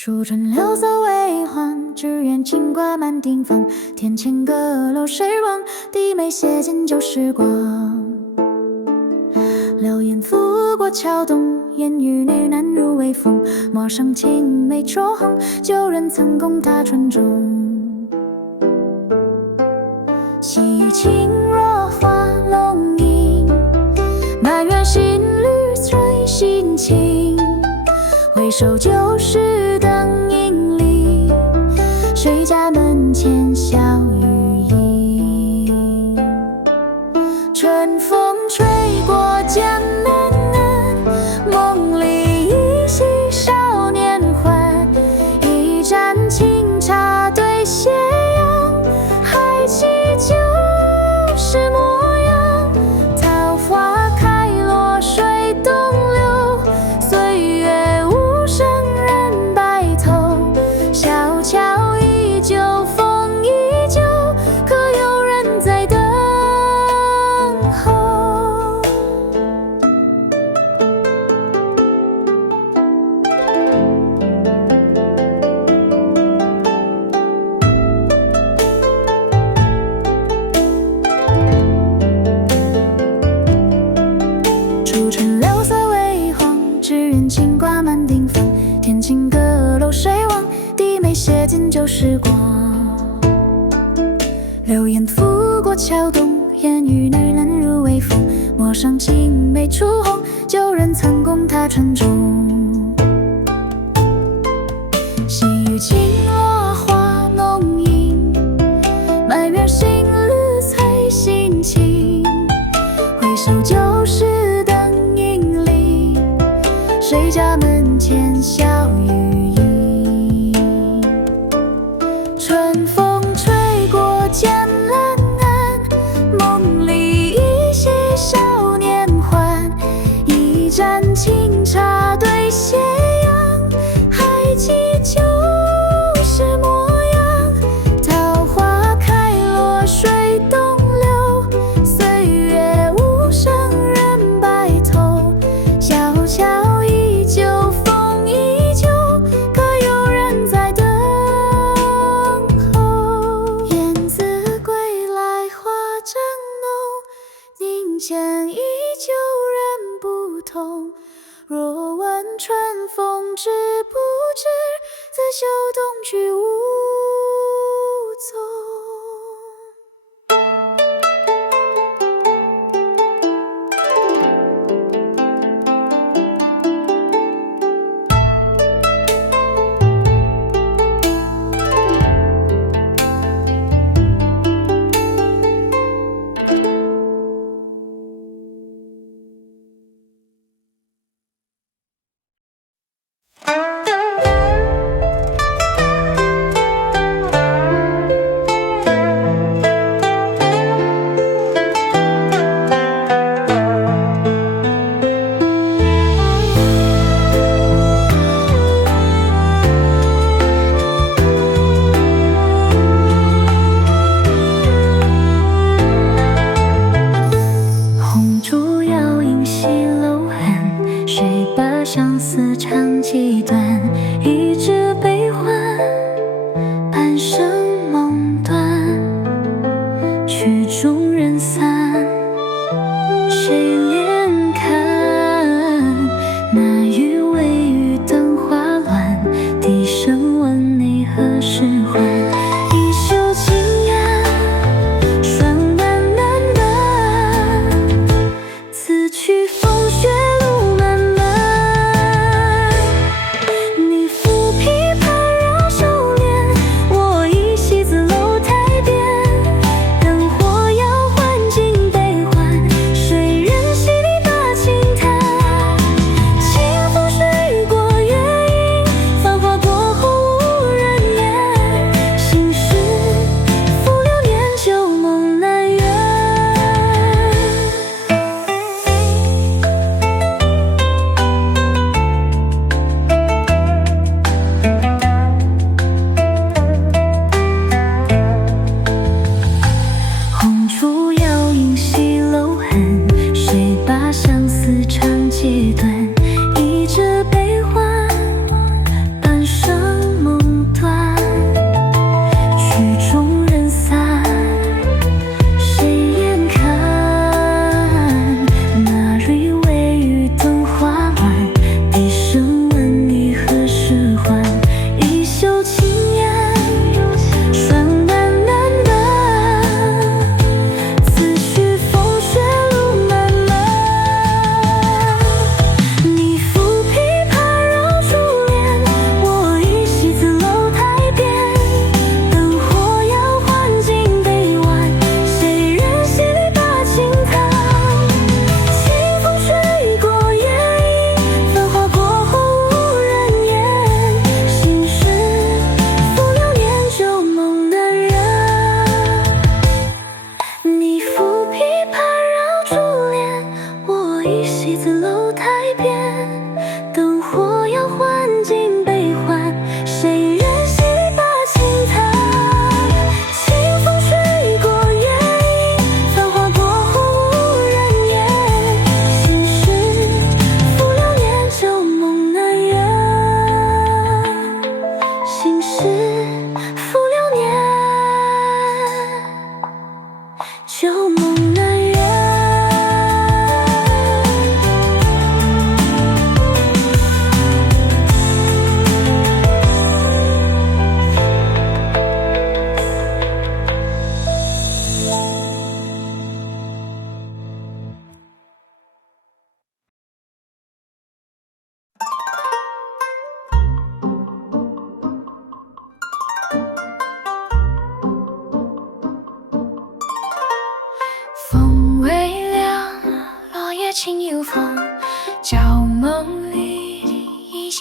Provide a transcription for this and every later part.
初春柳色微黄，只缘青挂满顶房。天前阁楼谁望？低眉斜见旧时光。流言拂过桥东，烟雨内难入微风。陌上青梅灼红，旧人曾共他船中。细雨轻若花龙吟，埋怨新侣催心情。回首旧时灯影里，谁家门前笑语音？春风吹过江南岸，梦里依稀少年欢。一盏清茶对斜阳，还记旧时模样。桃花开落水东流，岁月无声人白头。小桥依旧风依旧，可有人在等候？初春柳色微黄，只缘青挂满顶房。天前阁楼谁望？低眉斜见旧时光。流言拂过桥东，烟雨内难入微风。陌上青梅初红，旧人曾共他船中。细雨轻落花浓吟，埋怨新侣催心情。回首旧时灯影里，谁家门前笑语音？春风吹过江南岸，梦里依稀少年欢。一盏清茶对斜阳，还记旧时模样。桃花开落水东流，岁月无声人白头。小桥依旧风依旧，可有人在等候？燕子归来花正浓，庭前依旧人不同。若问春风知不知，自绣东去无踪。红烛摇影西楼寒，谁把相思长几段？一纸悲欢，半生梦断。曲终人散，谁怜看？那雨微雨灯花乱，低声问你何时还？一袖清安，霜满南门。此去风雪路漫漫，你抚琵琶绕袖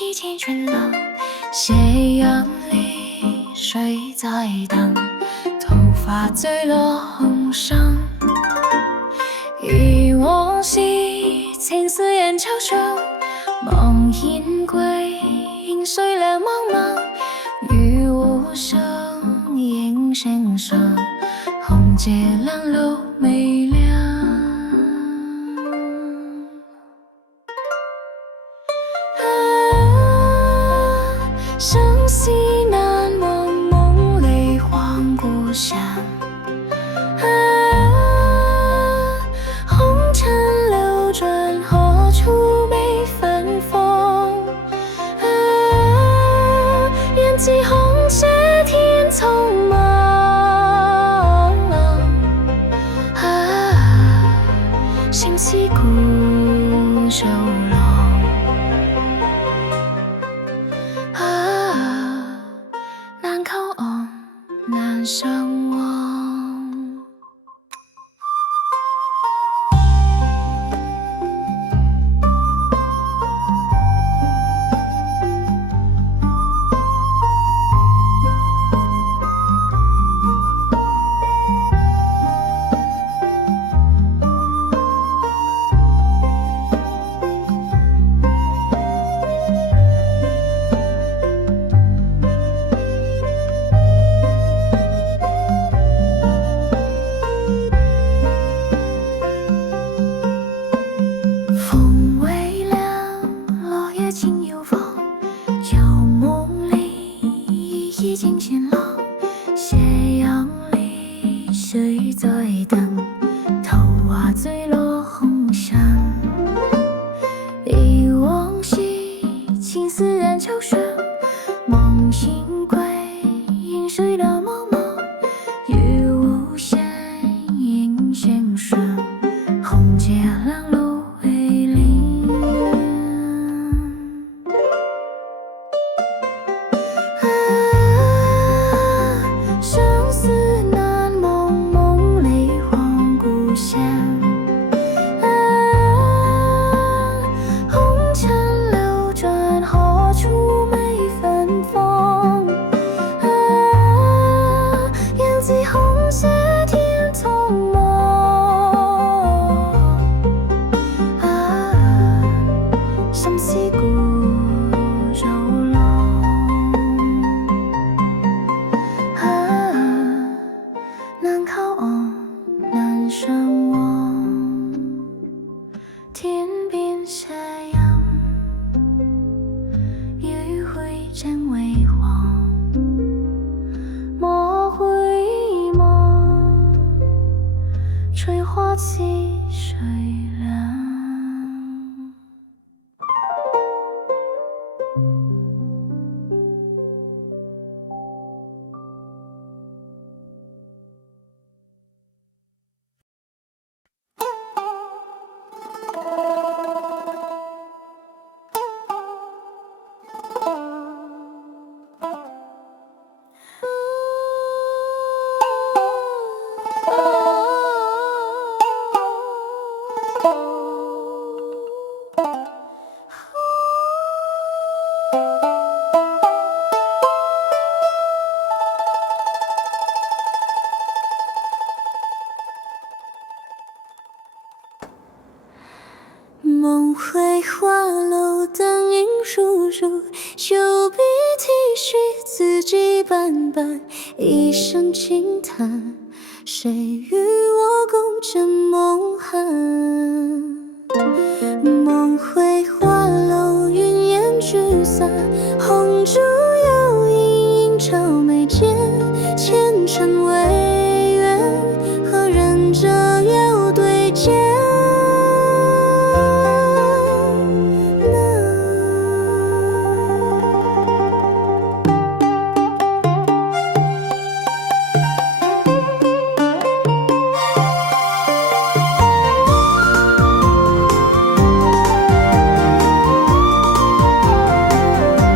已经倦了，斜阳里谁在等？头发醉了红裳，忆往昔，情丝人抽上，望烟归，影碎了茫茫。雨无声，影声上，红街烂楼没亮。相思难忘，梦里晃故乡。红尘流转，何处没芬芳？缘起红雪天苍茫。相思古酒楼。难靠岸，难相忘。风微凉，落叶轻又放，旧梦里已经显老。斜阳里谁在等？头发醉了红裳。忆往昔，情丝染秋霜。梦醒归，影碎了茫茫。雨无声，影声霜。红街烂楼。相思难忘，梦里晃故乡。红尘流转，何处没芬芳？缘起红雪天苍茫。相思古酒楼。难靠岸，难相忘。天边斜阳，余晖正微黄。莫回眸，吹花起水凉。梦回花楼，灯影疏疏，袖笔提取字迹斑斑，一声轻叹，谁与我共枕梦寒？梦回花楼，云烟聚散，红烛摇影，映照眉间，前尘未缘，何人折腰对剑？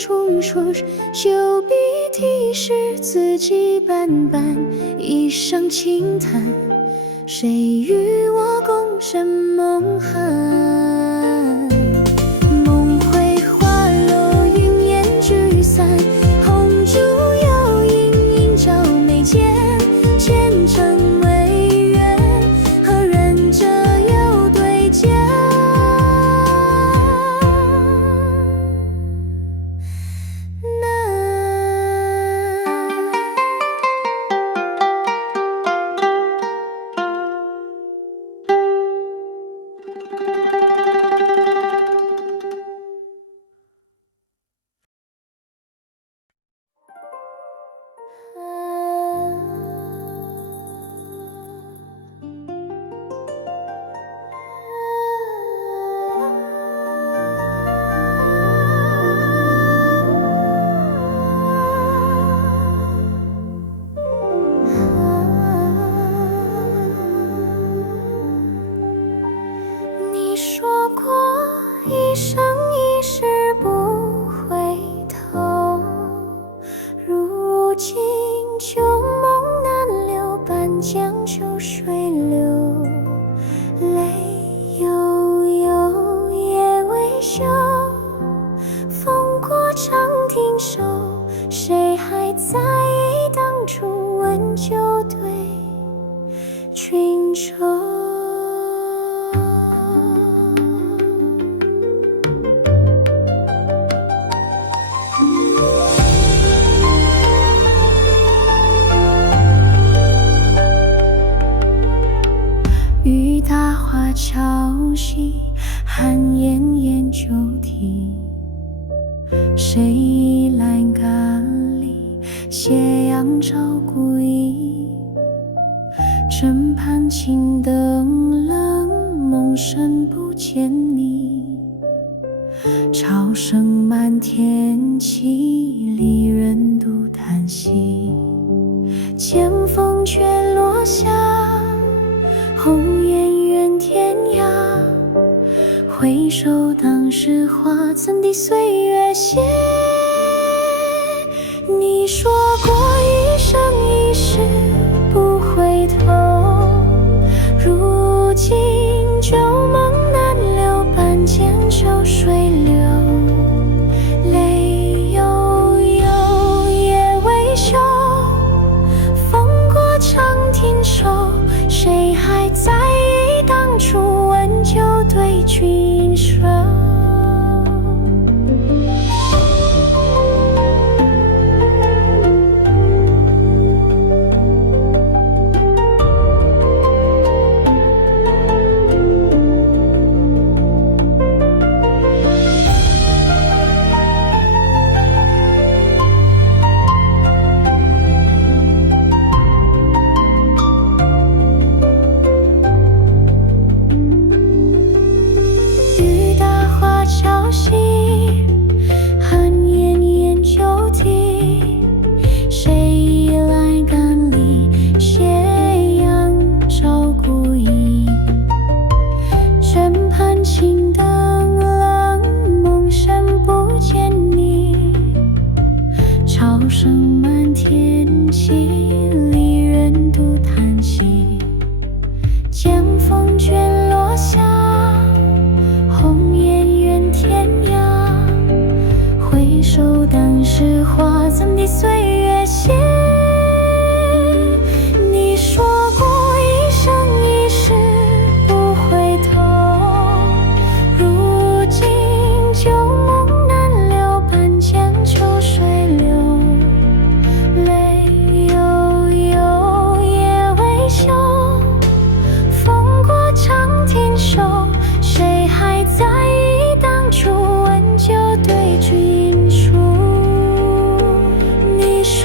处处，就笔提示字迹斑斑，一声轻叹，谁与我共枕梦寒？梦回花楼，云烟聚散，红烛又隐隐照眉间，前程未远，何人这又对剑？你说过一生一世不回头，如今旧梦难留，半江秋水流，泪悠悠，夜未休，风过长亭首，谁还在意当初温酒对君愁？雨打花潮汐，寒烟烟酒啼。谁倚栏杆里，斜阳照孤影。枕畔轻灯冷，梦深不见你。潮声漫天凄，离人独叹息。见风却落下，红颜远天涯。回首当时话，怎敌岁月歇？你说过一生一世不回头，如今旧梦难留，半江秋水流，泪悠悠，夜未休，风过长亭首，谁还在意当初温酒对君愁？潮汐，寒烟烟酒啼。谁倚栏杆里，斜阳照孤影。枕畔轻灯冷，梦深不见你。潮声漫天起，离人独叹息。见风卷落下，红颜远天涯。回首当时话，怎敌岁月歇？你说过一生一世不回头，如今旧梦难留，半江秋水流，泪悠悠，夜未休，风过长亭首，谁还在意当初温酒对君愁？你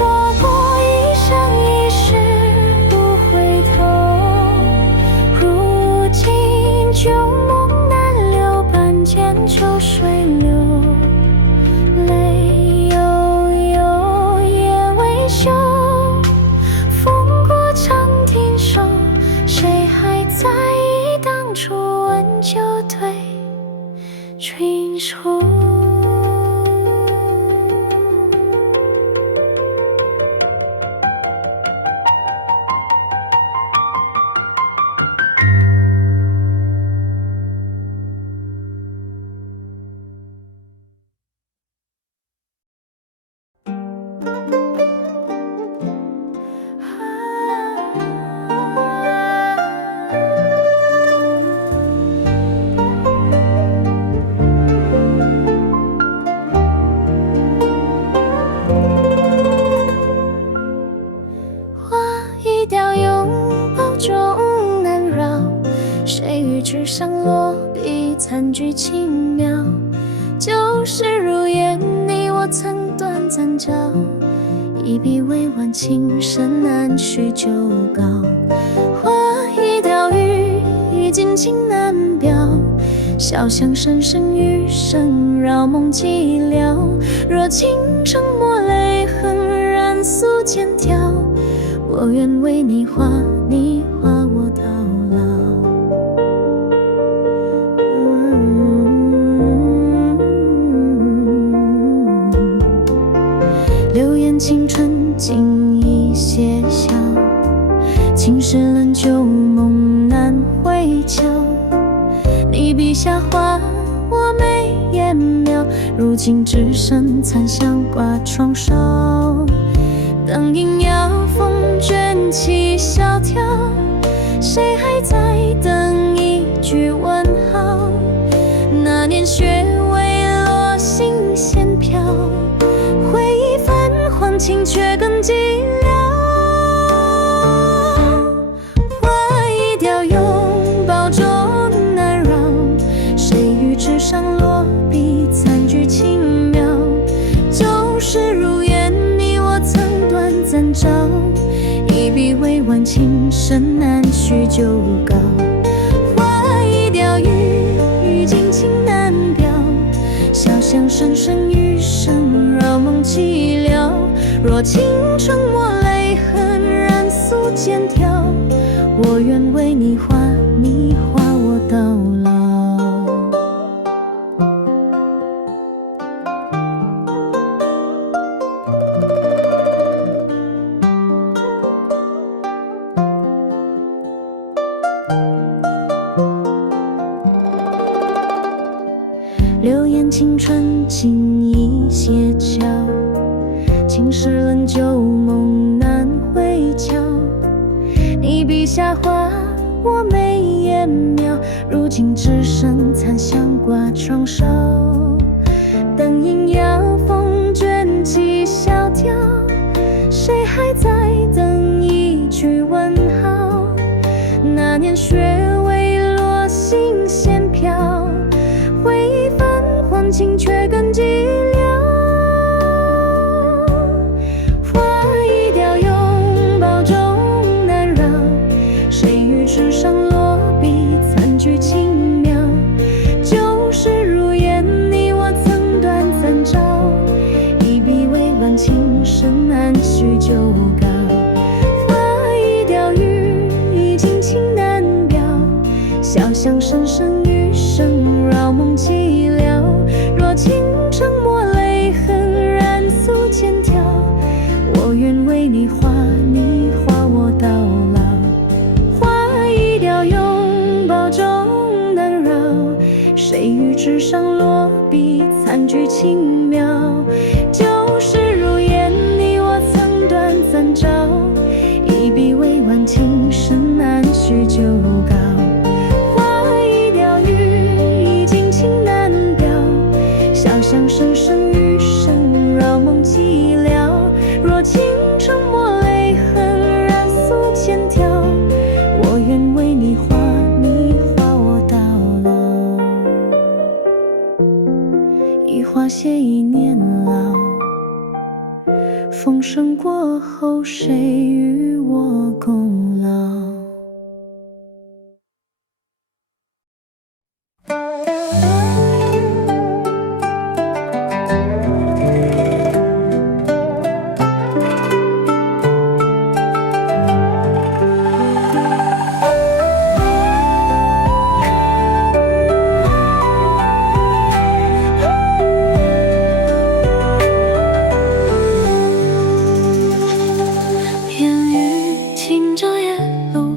是如烟，你我曾短暂交，一笔未完，情深难续旧稿。花已凋雨，已尽情难表，笑响声声，余生绕梦寂寥。若倾城墨泪痕，染素笺条，我愿为你画，你画我到老。流言青春尽已歇晓，青石冷旧梦难回瞧。你笔下画，我眉眼描，如今只剩残香挂窗梢。灯影摇，风卷起萧条，谁还在等一句问号？那年雪未落，星线飘，回忆泛黄，情却更寂寥。花已凋，拥抱中难扰，谁于纸上落笔，残句轻描。旧事如烟，你我曾短暂照，一笔未完，情深难续旧稿。花已凋，雨尽情难表，笑响声声，余生绕梦寂寥。若倾城墨泪痕，染素笺条，我愿为你画，你画我到老。流言青春尽已歇脚，青石冷旧梦难回瞧。你笔下画，我眉眼描，如今只剩残香挂窗梢。灯影摇，风卷起萧条，谁还在等一句问号？那年雪未落，星线飘，回忆泛黄，情却更寂寥。花已凋，拥抱中难扰，谁于纸上落笔，残句轻描。旧事如烟，你我曾短暂照，一笔未完，情深难续旧稿。花已凋，已尽情难表，笑响声声，余生绕梦寂寥。若倾城墨泪痕，染素笺条，我愿为你画，你画我到老。花已凋，拥抱中难扰，谁于纸上落笔，残句轻描。旧事如烟，你我曾短暂照，一笔未完，情深难续旧稿。笑声声，余生绕梦寂寥。若倾城墨泪痕，染素笺条，我愿为你画，你画我到老。一花谢一年老，风声过后，谁与我共老？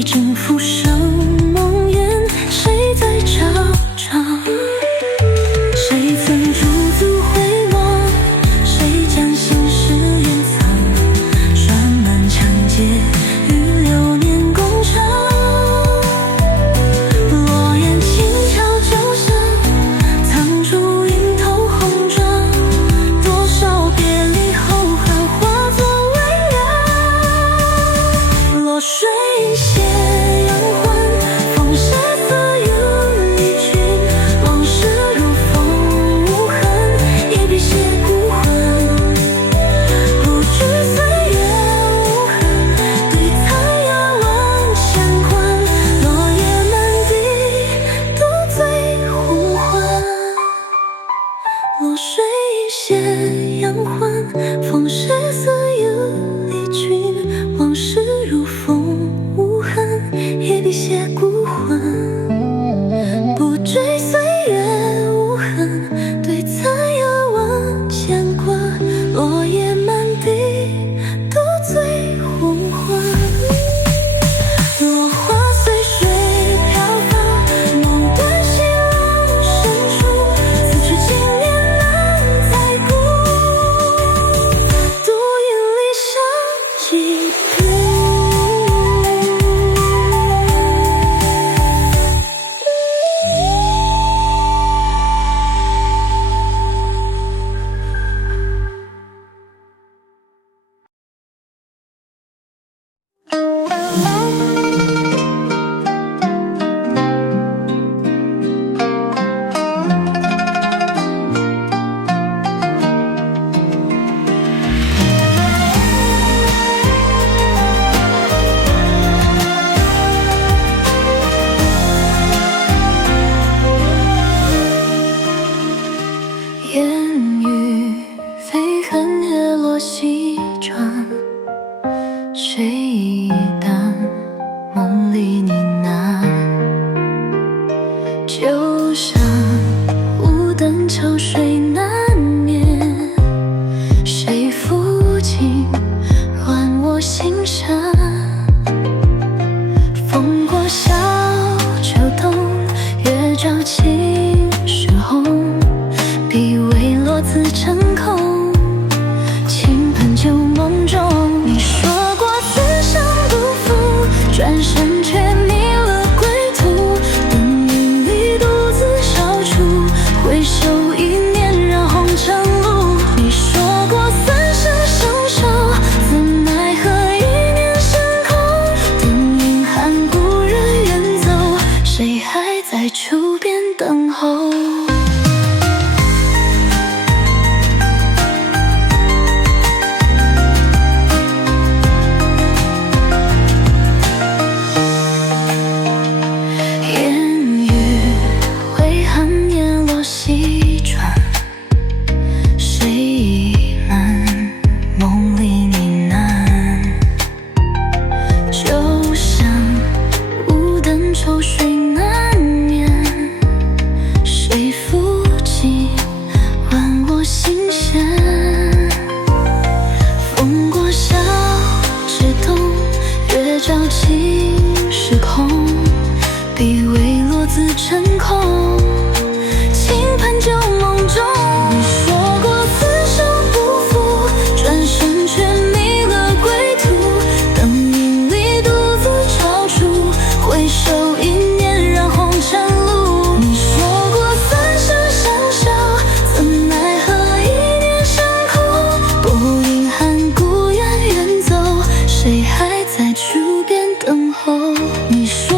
被征服生梦魇，谁在找找？谁曾驻足回望？谁将心事掩藏？拴满长街与流年共唱。落雁轻敲旧声，藏住云头红妆。多少别离后恨化作微凉。落水斜阳欢，风斜色又离去。往事如风无痕，一笔写孤魂。不惧岁月无痕，对残阳万千关。落叶满地，独醉红昏。落水斜阳欢，风斜色又离去。往事如风无痕，一笔写孤魂。不追岁月无痕，对残阳万牵挂。落叶满地，独醉红昏。落花随水飘放，梦断西浪深处。此去经年难再补，独饮离殇几度。烟雨飞痕叶落西窗，谁忆淡梦里呢喃。旧伤无灯秋水难眠，谁抚琴乱我心弦。风过小秋冬，月照青石红。笔未落自成空，倾盆旧梦中。你说过此生不负，转身却迷了归途。灯影里独自踌躇，回首一念染红尘路。你说过三生相守，怎奈何一念深空。灯影寒故人远走，谁还在处边等候？照青石空，笔未落自成空，倾盆旧梦中。你说过此生不负，转身却迷了归途。灯影里独自踌躇，回首一念染红尘路。你说过三生相守，怎奈何一念深空。不应寒故远远走，谁还在处边等候？你说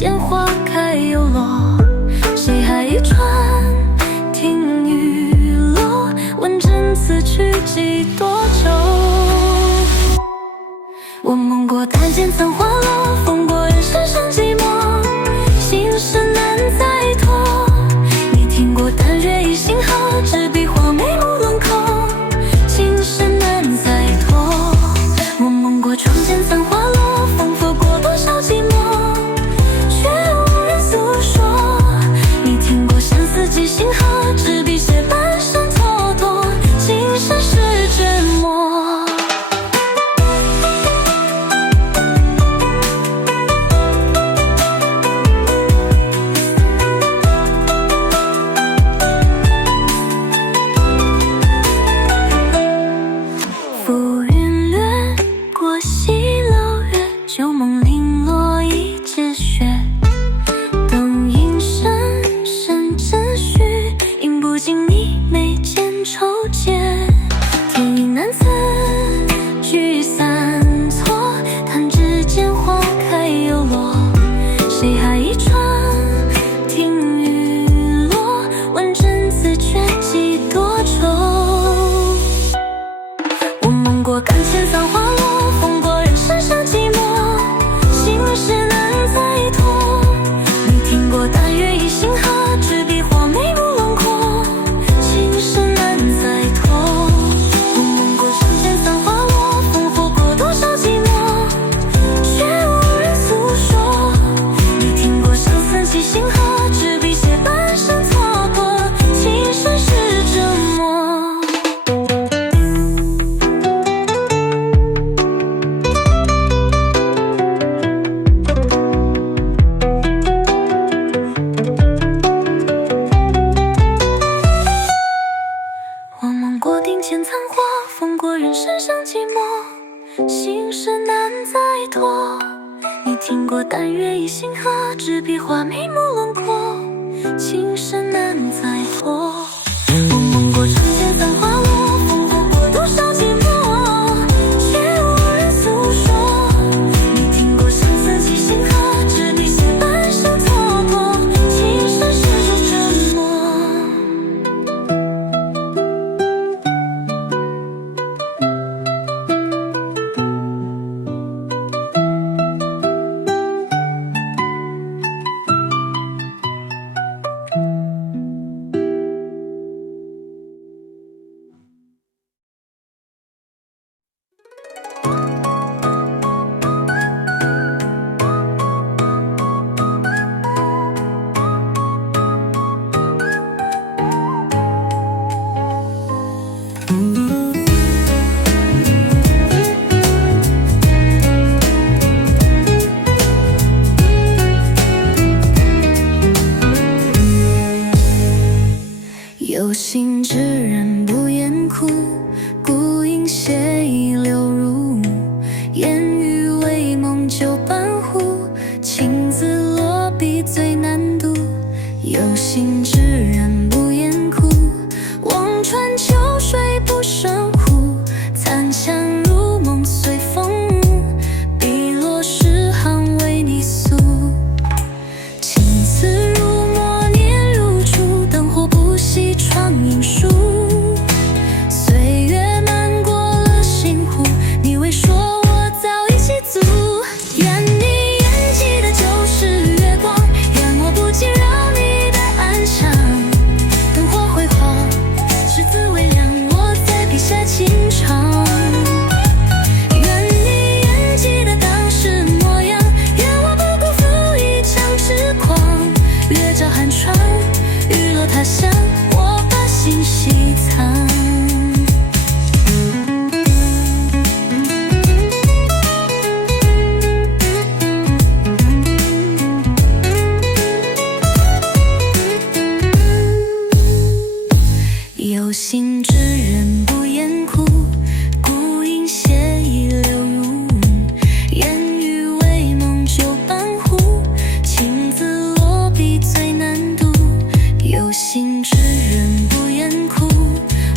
间花开又落，谁还一船听雨落？问君此去几多愁？我梦过但见残花落，风过人世上寂寞，心事难再托。你听过但月已星河，执笔画眉目轮廓，情事难再托。我梦过窗前残花落，风拂过多少寂寞，却无人诉说。你听过相思几星河，执笔写半生蹉跎，情深是折磨。浮云掠过西楼月，旧梦零落一阶雪。灯影深深真虚，映不尽你眉间愁结。天意难辞聚散错，弹指间花开又落，谁还一船听雨落？问君此去几多愁？我梦过看千残花落，风过人世上寂寞，心事难再托。你听过但月已星河，执笔画眉目轮廓，情事难再托。我梦过窗前残花落，风拂过多少寂寞，却无人诉说。你听过相思几星河，执笔写半生蹉跎，情深是折磨。我梦过庭前残花，风过人世上寂寞，心事难再托。你听过但月已星河，执笔画眉目轮廓，情事难再托。我梦过窗前残花落，风拂过多少寂寞，却无人诉说。你听过相思几星河，执笔写半生蹉跎，情深是折磨。有心之人不言哭，孤影斜倚流入。烟雨为梦酒半壶，情字落笔最难读。有心之人不言哭，望穿秋水不胜壶。残香如梦随风舞，笔落十行为你诉。情字如墨念如初，灯火不熄窗影疏。岁月漫过了心湖，你未说我早已记足。愿你眼记的就是月光，愿我不惊扰你的安详。灯火辉煌，是滋味亮，我在笔下情长。愿你眼记的当时模样，愿我不辜负一腔痴狂。月照寒窗，雨落他乡，我把心细藏。有心之人不言哭，孤影斜倚流入。烟雨为梦酒半壶，情字落笔最难读。有心之人不言哭，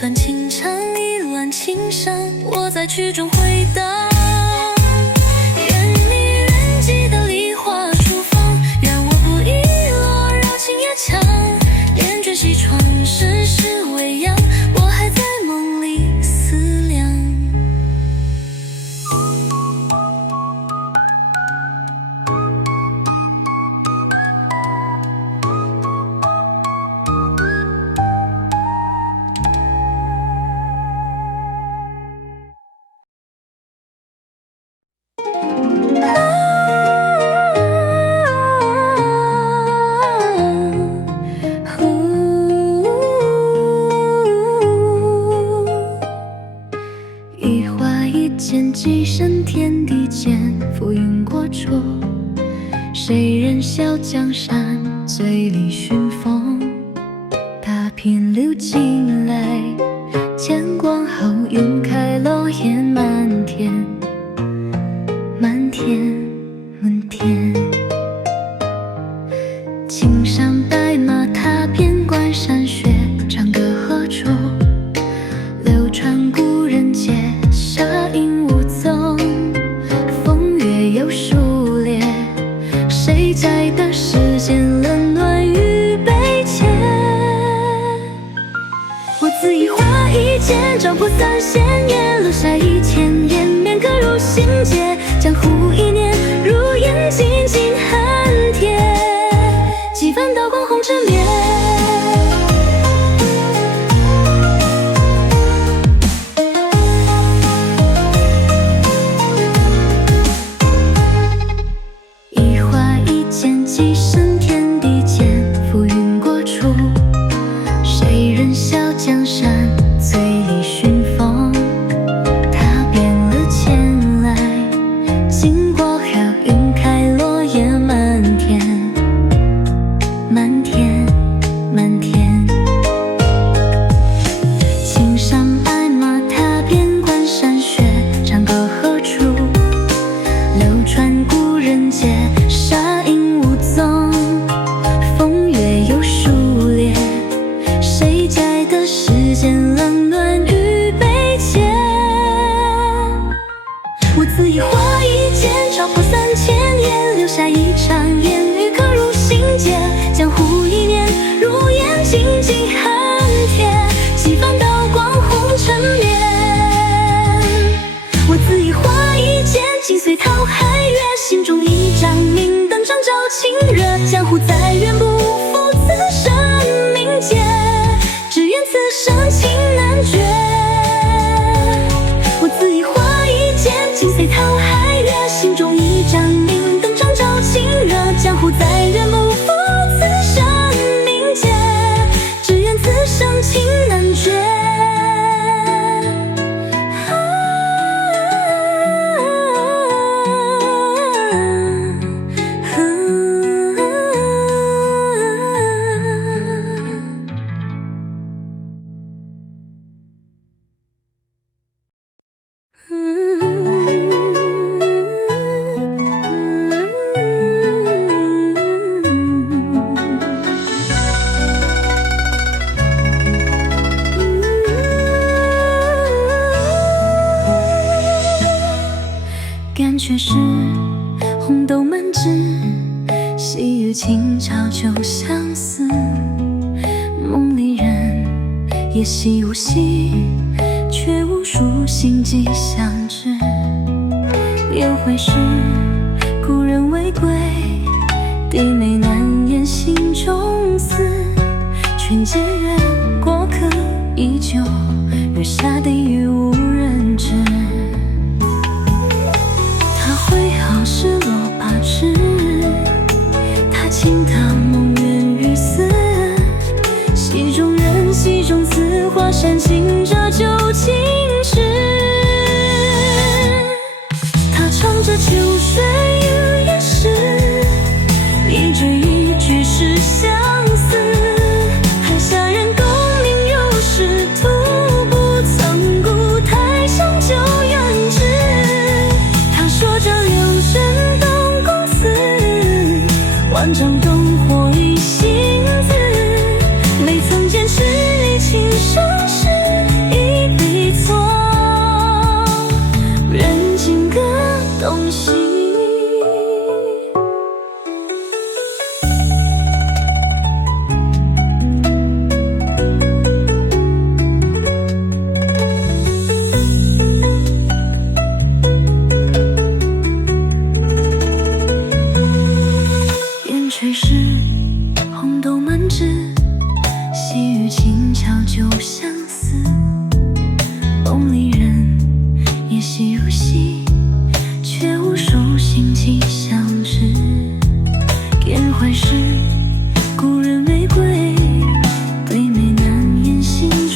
段情长，一乱情伤，我在曲中回荡。愿你远寄的梨花初放，愿我不遗落，绕情也强。厌倦西窗，世事未央，我还在梦里思量。一花一剑，寄身天地间，浮云过处，谁人笑江山，醉里寻风。踏片流进来，剑光后晕开，落叶漫天，漫天，漫天。青山白马，踏遍关山雪，长歌何处？流传故人街，沙影无踪。风月又疏烈，谁摘得世间冷暖与悲切？我自一花一剑，照破三千年，留下1000言，面刻入心结。江湖一念，如烟尽尽恨铁，几番刀光红尘灭。一花一剑，寄身天地间，浮云过处，谁人笑江山，醉里寻风。踏遍了前来，经过后云开，落叶漫天，漫天，漫天。青山白马，踏遍关山雪，长歌何处？流传故人街，沙影无踪。风月又疏烈，谁摘得世间冷暖与悲切？我自一花一剑，照破3000年，留下一场烟雨，刻入心结。江湖一念，如烟尽尽恨铁，几番刀光红尘灭。我自一花一剑，紧随桃海月，心中一盏明灯照照清热。江湖再远，不负此生命劫，只愿此生情难绝。我自一花一剑，紧随桃海月，心中一盏明灯照照清热。江湖再远，不负此生命劫，只愿此生情难绝。感觉是红豆满枝，细雨轻潮就相思。梦里人也细无息，却无数心悸相知。又会是故人未归，低眉难掩心中思。劝解人过客依旧，月下地狱无人知。他挥毫失落8尺，他倾倒梦远于斯。戏中人，戏中词，画煽情，这究竟是？他唱着秋水有夜诗，一追一句是相思。海下人功名有时，徒不曾顾台上旧缘知。他说着留神当公子，万丈灯火一心字。没曾见十里情深时，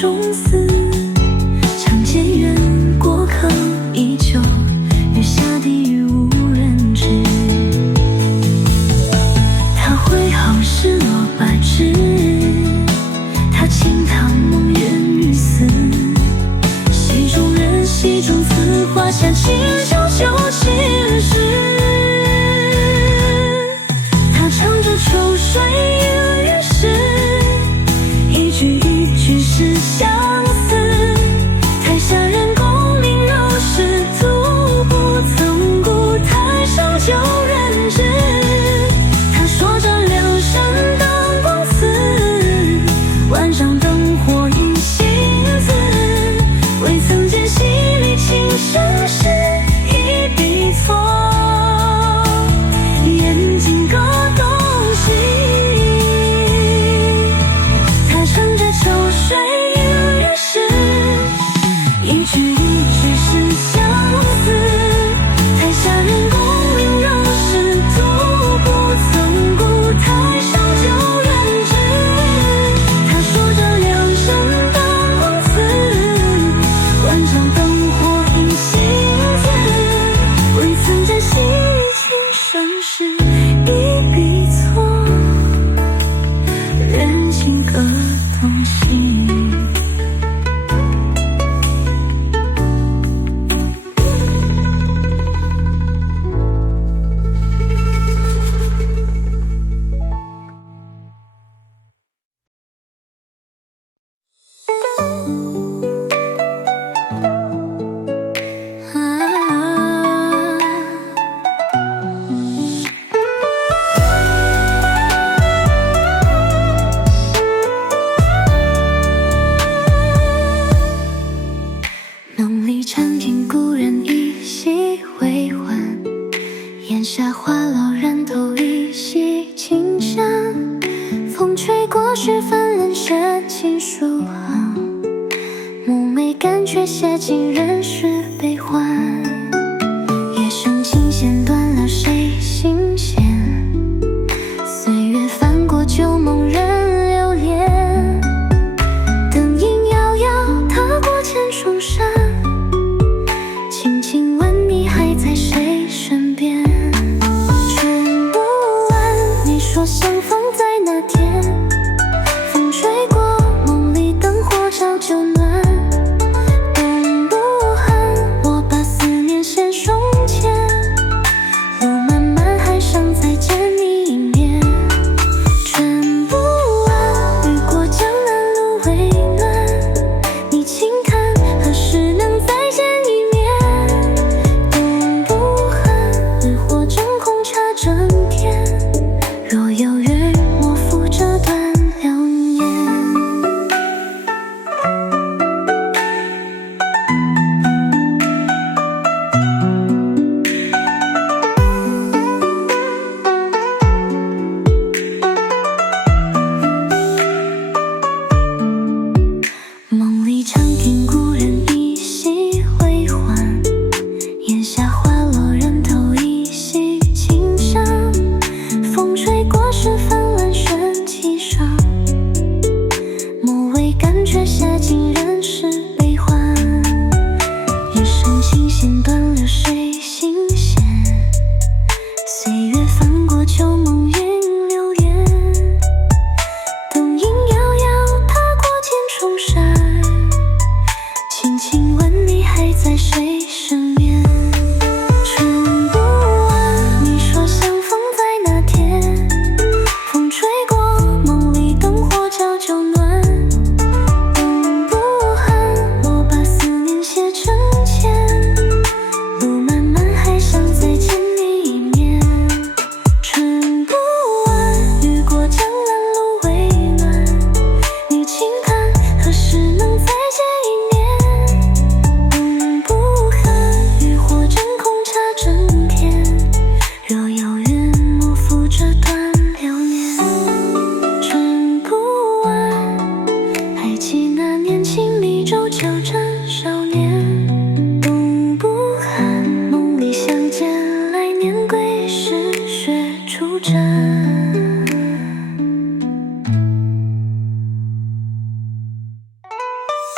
中死。长街远，过客依旧，雨下地狱无人知。他挥毫失落白纸，他轻叹梦魇于斯。戏中人，戏中词，画下清秀旧情诗。他唱着秋水与月诗，一句一句是相思。台下人功名若是图，不曾顾台上旧人知。他说着两声灯光词，晚上灯火映心字。未曾见戏里情深是一笔错，眼睛各东西。他唱着秋水与月诗，一句一句是相思。台下人功名若是图，不曾顾台上旧人知。他说着两声灯光词，晚上灯火映心字。未曾见戏里情深是一笔错，人情各东西。梦里常听故人依稀回还，檐下花老人头依稀清香。风吹过雪泛滥深情书行，目眉感觉写尽人世悲欢。夜深琴弦断了谁心弦，岁月翻过旧梦人流连。灯影摇摇踏过千重山，轻轻问你还在谁身边。春不晚，你说相逢在那天。风吹过梦里灯火照旧暖。冬不寒，我把思念献胸前。路漫漫还想再见你一面。春不晚，雨过江南路微暖。你轻叹何时能再见一面。冬不寒，日火真空茶整天。若有缘，莫负这段流年。梦里常听故人依稀回还，檐下花落人头依稀清香。风吹过时泛滥深气伤，莫为感觉写尽人世悲欢。夜深琴弦断了谁心弦，岁月翻过旧梦云流连。灯影摇摇踏过千重山，轻轻问你还在谁身边。春不晚，你说相逢在那天。风吹过梦里灯火照旧暖。冬不寒，我把思念写成签。路漫漫还想再见你一面。春不晚，雨过江南路微暖。你轻叹何时能再见一面。冬不寒，雨火真空茶整天。若有缘，莫负这段流年。春不晚，还记那年青离舟旧枕少年。冬不寒，梦里相见来年归时雪初枕。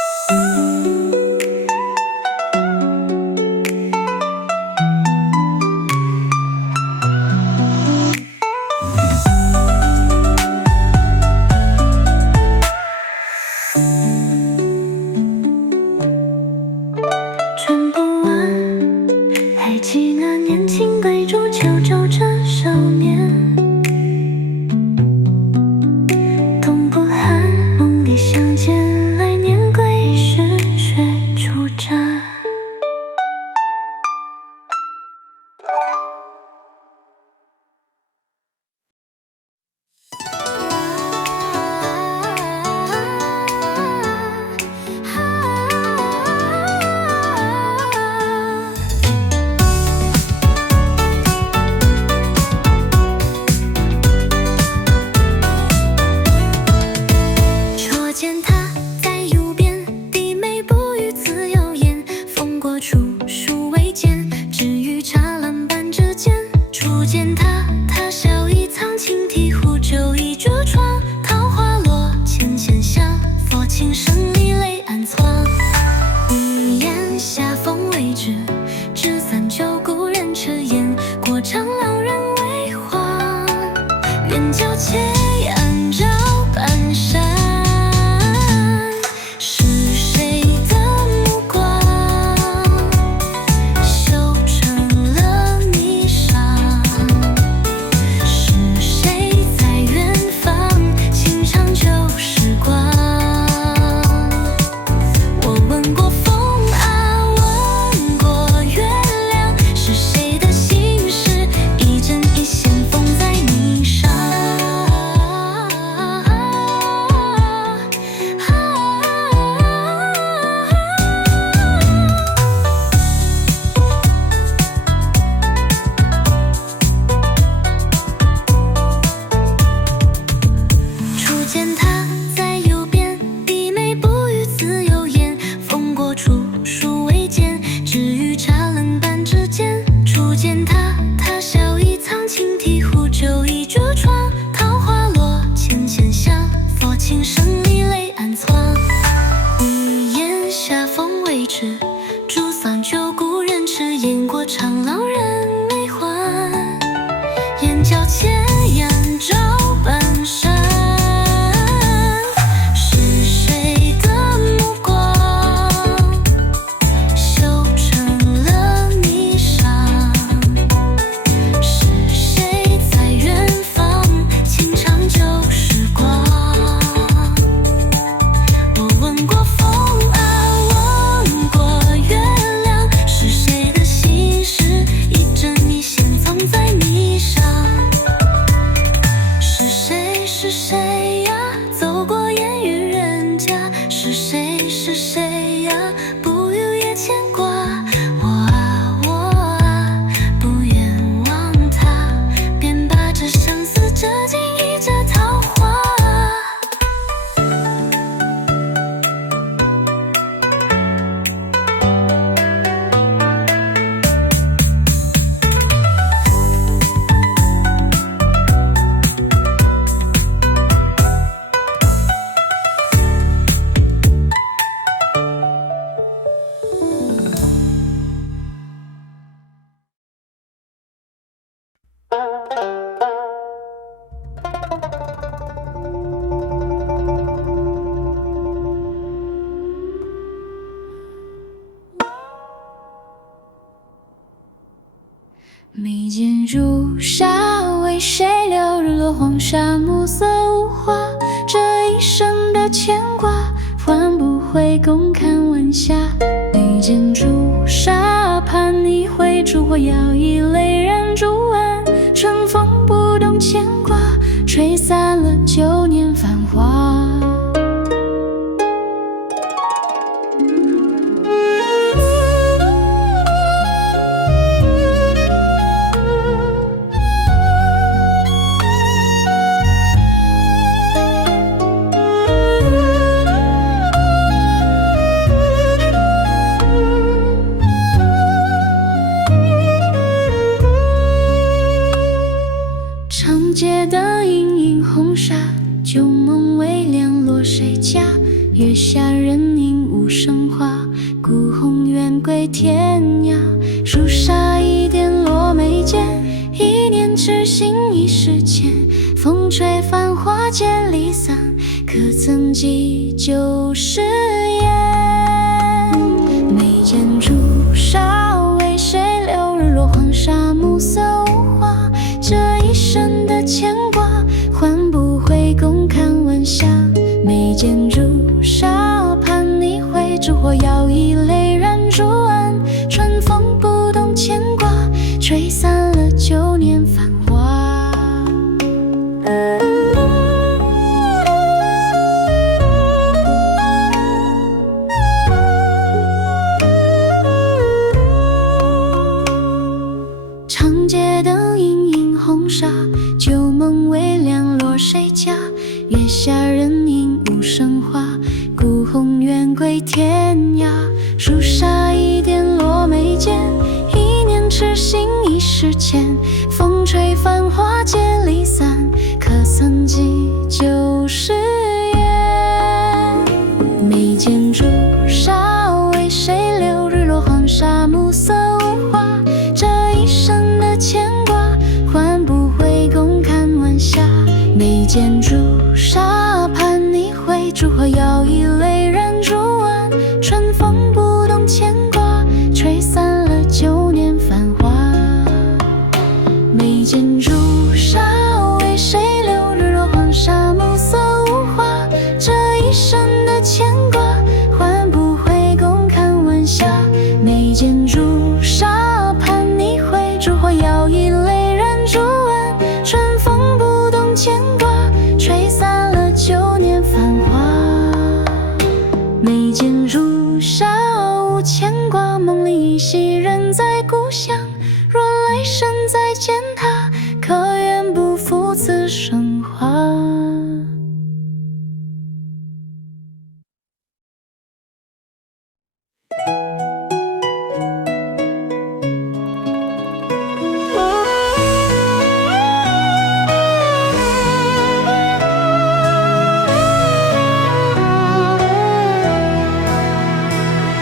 下风未至，竹伞旧故人痴，雁过长老人未还。眼角千阳照半山，是谁的目光修成了霓裳？是谁在远方轻唱旧时光？我问过风啊，问过月亮，是谁的心事一针一线藏在霓裳？是谁是谁呀？走过烟雨人家，是谁是谁呀？不留也牵挂。我啊我啊，不愿忘他，便把这相思折进一折桃花。眉间朱砂为谁留？日落黄沙，暮色无华。这一生的牵挂，换不回共看晚霞。眉间朱砂，盼你回，烛火摇曳，泪染朱案。春风不懂牵挂，吹散了旧年繁华。长街的隐隐红纱，旧梦微凉落谁家？月下人影无声话，孤鸿远归天涯。朱砂一点落眉间，一念痴心一时间。风吹繁华渐离散，可曾记旧誓言？眉间朱砂为谁留？日落黄沙，暮色无华。这一生的牵挂，换不回共看晚霞。眉间朱砂，盼你回，烛火摇曳，泪染朱案。春风不懂牵挂，吹散了旧年繁华。长街灯隐隐红纱，旧梦微凉落谁家？月下人影无声话，孤鸿远归天涯。朱砂一点落眉间，一念痴心一时间。风吹繁华渐离散，可曾记旧誓言？眉间朱砂为谁留？日落黄沙，暮色无华。这一生的牵挂，换不回共看晚霞。眉间朱砂，盼你回，烛火摇曳，泪染朱案。春风不懂牵挂，吹散了旧年繁华。眉间朱砂为谁留？日落黄沙，暮色无华。这一生的牵挂，换不回共看晚霞。眉间朱砂，盼你回，烛火摇曳，泪染朱案。春风不懂牵挂，吹散了旧年繁华。眉间朱砂无牵挂，梦里依稀人在故乡。若来生再见他，可愿不负此生花？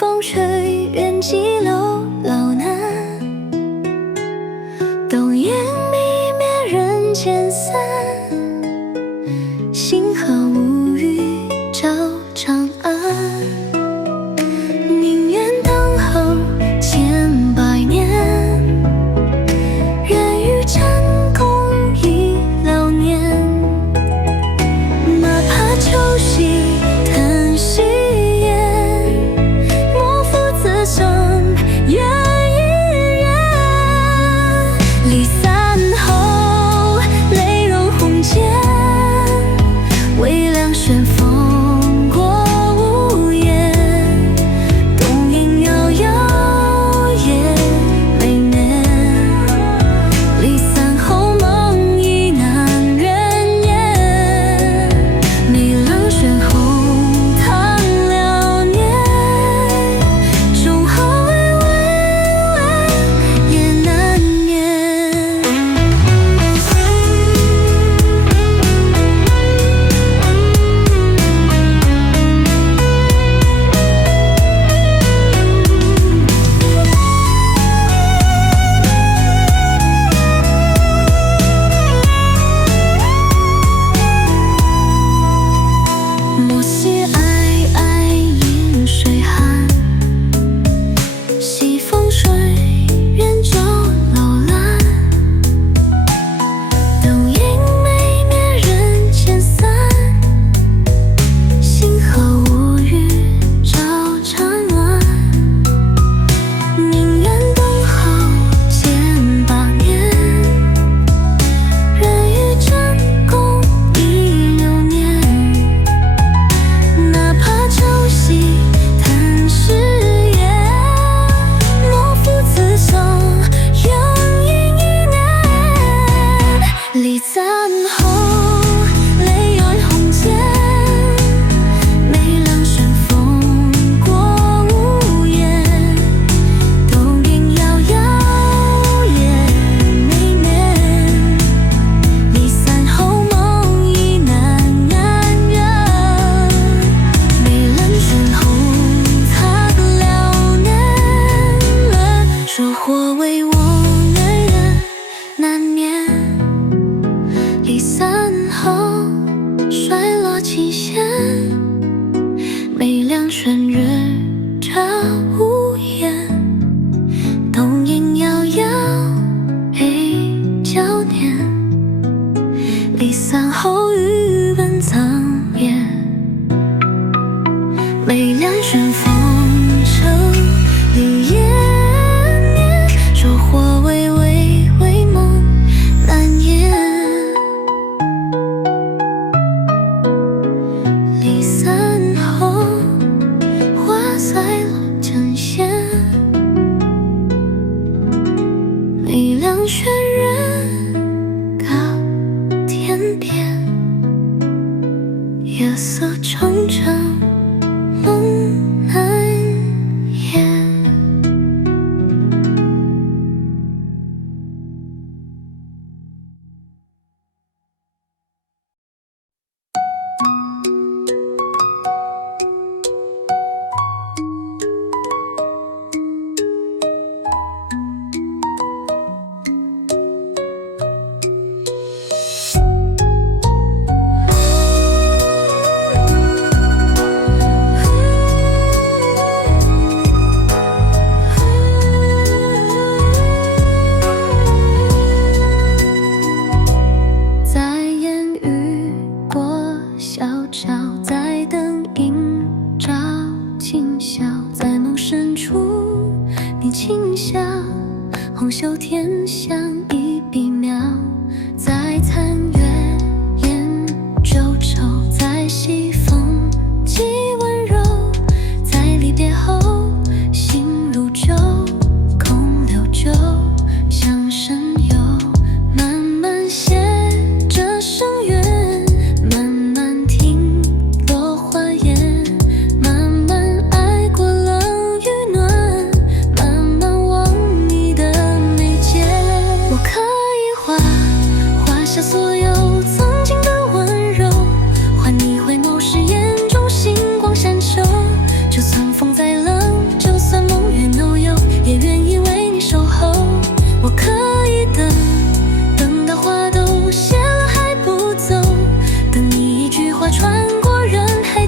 风吹远几楼老南，灯影迷灭人间散，星河无语照长安。宁愿等候千百年，愿与战共一老年。哪怕秋夕叹息烟，莫负此生缘一缘。离散后泪融红笺，微凉旋风过屋檐。东瀛遥遥夜未眠，离散后梦已难圆言。眉冷悬红叹了年，终后微微也难眠。莫惜皑皑饮水寒，西风水远旧楼兰。灯影没灭人间散，星河无语照长安。宁愿等候千百年，愿与战共一流年。哪怕朝夕叹誓言，莫负此生缘一念。离散后泪染红笺，眉冷旋风过屋檐。东瀛遥遥夜未眠，离散后梦已难圆。眉冷悬红擦了年，说或为我难忍难眠。离散后衰落期限，眉两轩月照无言。东瀛遥遥被交念，离散后余本苍烟。眉两旋风声离烟念，说或微微梦难言。离散后花在落成线，眉两轩人高天边。夜色沉沉梦难言。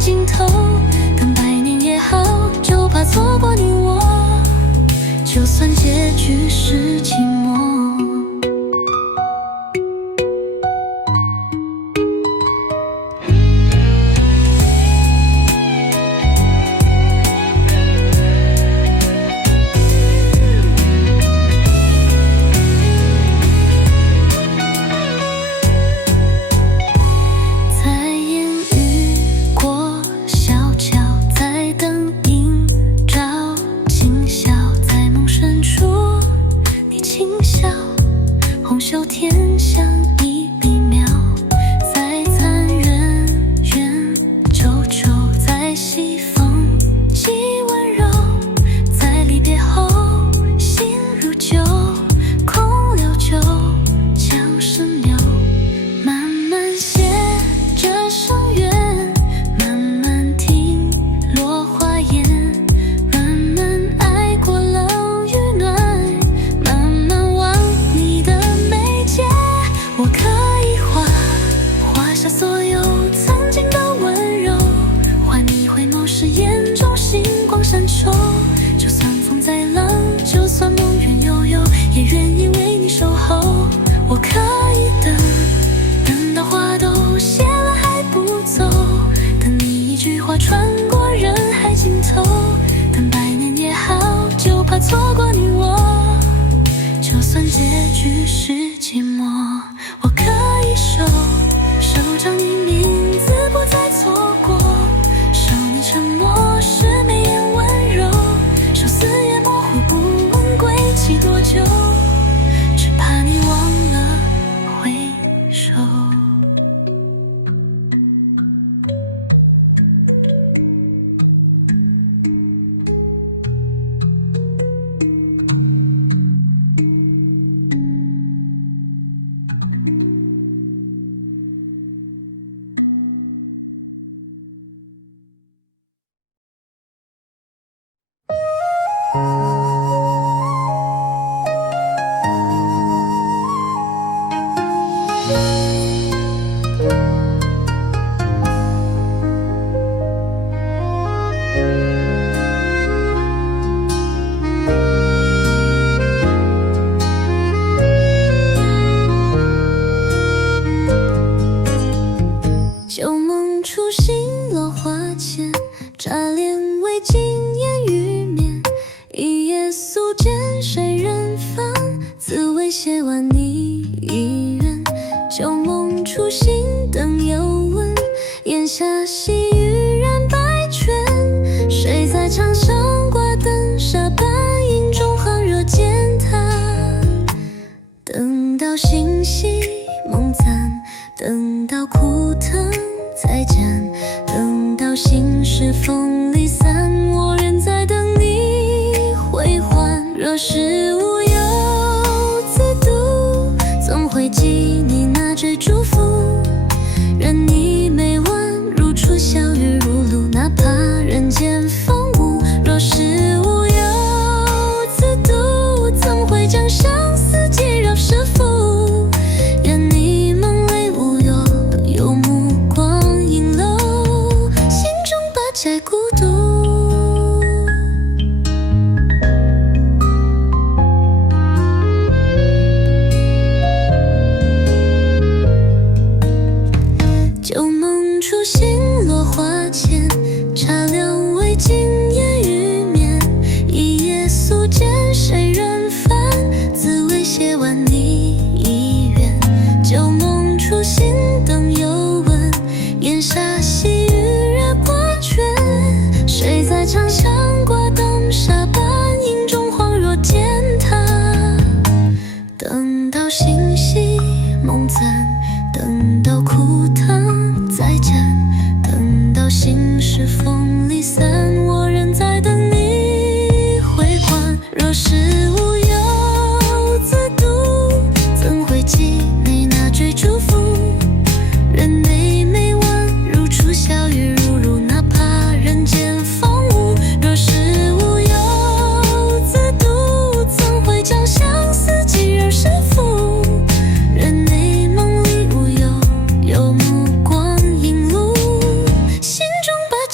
尽头。等百年也好，就怕错过你我，就算结局是寂寞。红袖添香一笔描，再残远远久久，再细缝几温柔，在离别后心如旧，空留酒将深流，慢慢写着声愿，慢慢听落花烟，慢慢爱过冷与暖，慢慢忘你的我可以画下所有曾经的温柔，画你回眸时眼中星光闪烁。就算风再冷，就算梦远悠悠，也愿意为你守候。我可以等到花都谢了还不走，等你一句话穿过人海尽头。等百年也好，就怕错过你我，就算结局是寂寞。我可以手着你名字不再错过，守你沉默时眉眼温柔，守四月模糊不问归期多久，只怕你忘了回首。旧梦初醒落花前，乍帘未尽烟雨眠，一夜素笺谁人翻，滋味写完你一愿。旧梦初醒灯犹温，檐下细雨染白泉，谁在长上挂灯沙半影中寒热煎炭。等到星稀梦暂，等到枯藤再见，等到心事风离散，我仍在等你回还。若是无忧自度，总会记你那句祝福，愿你每晚如初小雨如露，哪怕人间风物。若是无忧自度，怎会将相思寄绕是负，愿你梦里无忧，有目光影楼，心中八载孤独。旧梦初醒落花前，茶凉未尽烟雨眠，一夜素笺谁人翻，滋味写完你一愿。旧梦初醒灯犹温，檐下细雨惹破圈，谁在长巷挂灯沙半影中恍若践踏。等到星稀梦暂，等到枯藤再见，等到心事风离散，我仍在等你回还。若是无忧自度，怎会记你那句祝福，愿你每晚如初小雨如露，哪怕人间风物。若是无忧自度，怎会将相思寄人是负，愿你梦里无忧，有目光影露，心中八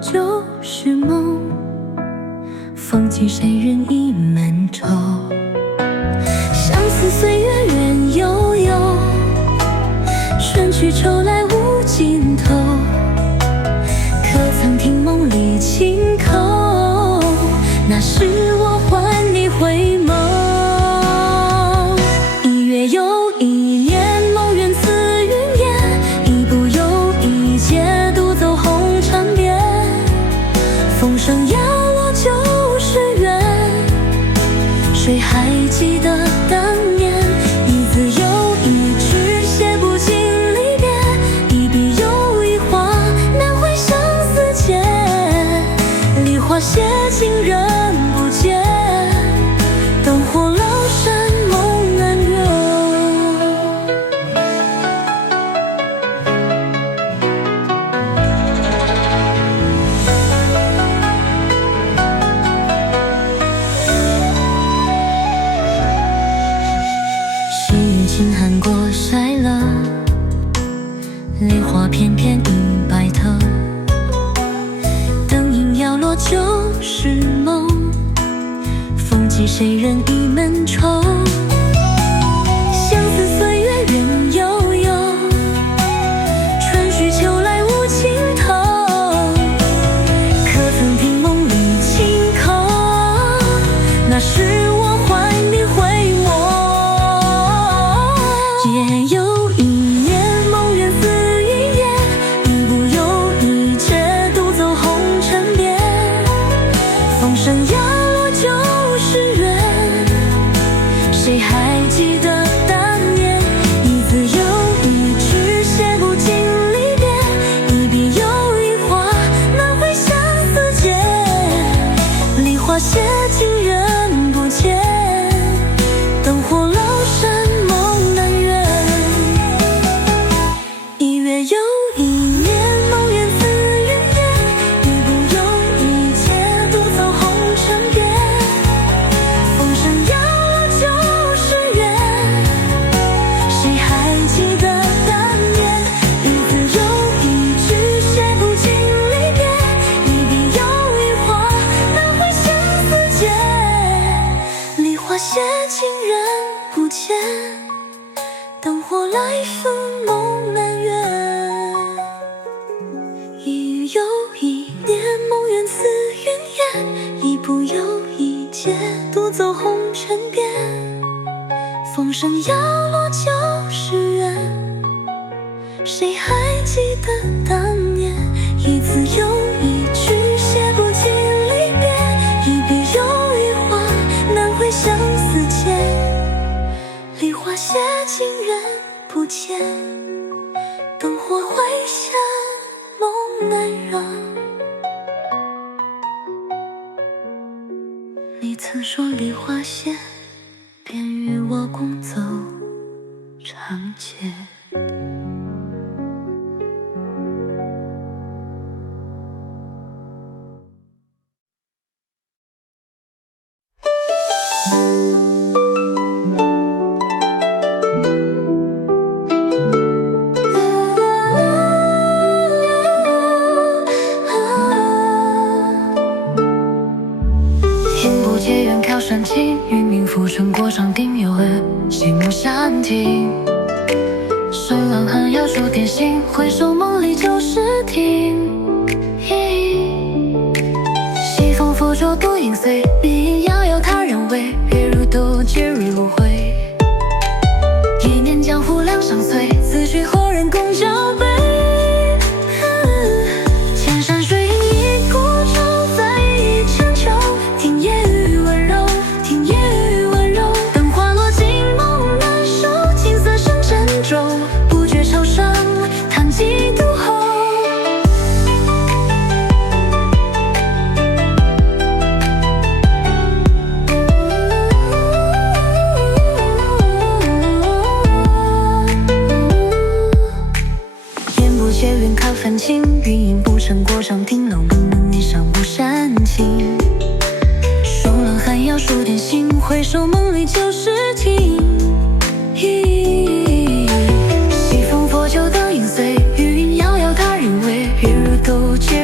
就是梦，风起谁人已满愁。相思岁月远悠悠，春去秋来无尽头。可曾听梦里轻叩，那是我唤你回眸。一月又一年，梦缘似云烟，一步又一阶，独走红尘边。风声摇落就是缘，谁还记得当年？一字又一句，写不尽离别，一笔又一画，难绘相思结。梨花谢尽人不见，灯火阑珊梦难圆。细雨轻寒过晒了，梨花片片已白头。灯影摇落就是梦，风起谁人已闷愁。相思岁月远悠悠，春去秋来无尽头。可曾听梦里轻叩，那是我唤你回眸。夜又一年，梦缘似云烟，一步又一阶，独走红尘边。风声摇落就是缘，谁还记得当年？一字又一句，写不尽离别，一笔又一画，难绘相思结。梨花谢尽人不见，灯火阑珊梦难圆。一月又一年，梦缘似云烟，一步又一阶，独走红尘边。风声摇落就是缘，谁还记得当年？一字又一句，写不尽离别，一笔又一画，难绘相思结。梨花谢尽人不见，灯火来分梦难圆。一月又一年，梦缘似云烟，一步又一阶，独走红尘边。风声摇落就是缘，谁还记得当年？一字又一句，写不尽离别，一笔又一画，难绘相思结。梨花谢尽人不见，灯火回响梦难圆。你曾说梨花谢，便与我共走长街。天不借远靠山青，云冥浮沉过长汀，有恨细木山亭。手浪寒摇数点星，回首梦里旧时听。西风拂舟独影碎，笔影遥遥他人味，月如豆，节日无悔。一念江湖两相随，此去何人共交杯？千山水影一孤舟，在一千秋。听夜雨温柔，听夜雨温柔。灯花落尽梦难收，青色生沉舟，不觉愁伤，叹几度后。泛青，云影不成过长汀，楼门门一上无煽情。霜冷寒摇数点星，回首梦里旧时听。西风拂酒灯影碎，余音遥遥他人味，月如豆，节